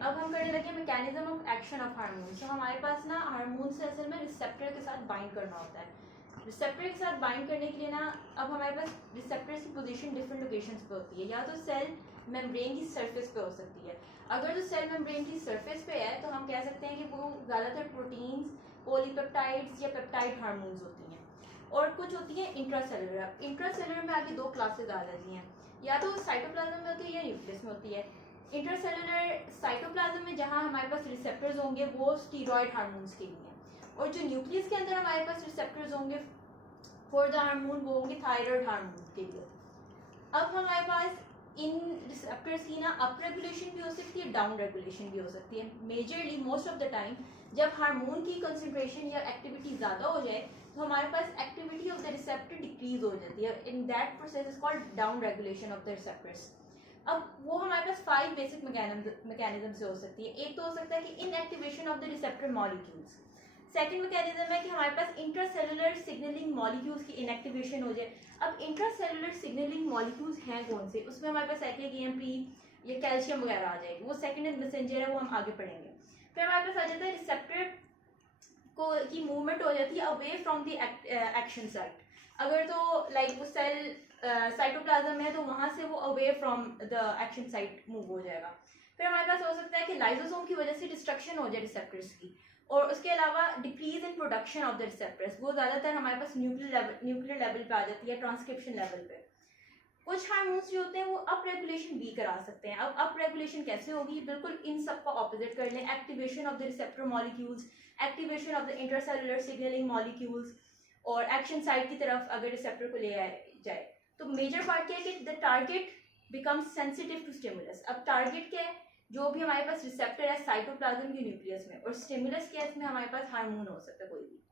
अब हम करने लगे mechanism of action of hormone. तो हमारे पास ना हार्मोन से असल में रिसेप्टर के साथ बाइंड करना होता है। रिसेप्टर के साथ बाइंड करने के लिए ना अब हमारे पास रिसेप्टर की पोजीशन डिफरेंट लोकेशंस पे होती है। या तो सेल मेम्ब्रेन की सरफेस पे हो सकती है। अगर जो सेल मेम्ब्रेन की सरफेस पे है तो हम कह सकते हैं कि वो ज़्यादातर प्रोटीन्स, पॉलीपेप्टाइड्स या पेप्टाइड हार्मोन्स होती हैं। और कुछ होती हैं इंट्रासेलुलर। इंट्रासेलुलर में आगे दो क्लासेज आ जाती हैं, या तो साइटोप्लाज्म में होती है या न्यूक्लियस में होती है। इंट्रासेलुलर साइटोप्लाज्म में जहाँ हमारे पास रिसेप्टर्स होंगे वो स्टीरॉयड हार्मोन्स के लिए, और जो न्यूक्लियस के अंदर हमारे पास रिसेप्टर्स होंगे फॉर द हार्मोन वो होंगे थायराइड हार्मोन के लिए। अब हमारे पास इन रिसेप्टर्स की ना अप रेगुलेशन भी हो सकती है, डाउन रेगुलेशन भी हो सकती है। Majorly most of the time जब हार्मोन की कंसंट्रेशन या एक्टिविटी ज़्यादा हो जाए तो हमारे पास activity of the receptor decrease हो जाती है। In that process is called down regulation of the receptors. अब वो हमारे पास 5 बेसिक मैकेनिज्म से हो सकती है। एक तो हो सकता है कि inactivation of the receptor molecules. Second mechanism है कि हमारे पास इंट्रासेलुलर सिग्नलिंग मॉलिक्यूल्स की इनएक्टिवेशन हो जाए। अब इंट्रासेलुलर सिग्नलिंग मॉलिक्यूल्स हैं कौन से, उसमें हमारे पास EMP या कैल्शियम वगैरह आ जाएगी। वो सेकंड मैसेंजर है, वो हम आगे पढ़ेंगे। फिर हमारे पास आ जाता है रिसेप्टर को की मूवमेंट हो जाती है away from the action site. अगर तो लाइक वो सेल साइटोप्लाज्म में है तो वहां से वो away from the action site move हो जाएगा। फिर हमारे पास हो सकता है कि लाइसोसोम की वजह से डिस्ट्रक्शन हो जाए रिसेप्टर्स की, और उसके अलावा decrease in production of the receptors. वो ज़्यादातर हमारे पास न्यूक्लियर लेवल पे आ जाती है, ट्रांसक्रिप्शन लेवल पे। कुछ हार्मोन्स जो होते हैं वो अप रेगुलेशन भी करा सकते हैं। अब अप रेगुलेशन कैसे होगी, बिल्कुल इन सब का ऑपोजिट कर लें। Activation of the receptor molecules, activation of the intracellular signalling molecules, और एक्शन साइट की तरफ अगर रिसेप्टर को ले जाए तो मेजर पार्ट क्या है कि the target becomes sensitive to stimulus. अब टारगेट क्या है, जो भी हमारे पास रिसेप्टर है साइटोप्लाज्म की न्यूक्लियस में, और स्टिमुलस क्या है, इसमें हमारे पास हार्मोन हो सकता है कोई भी।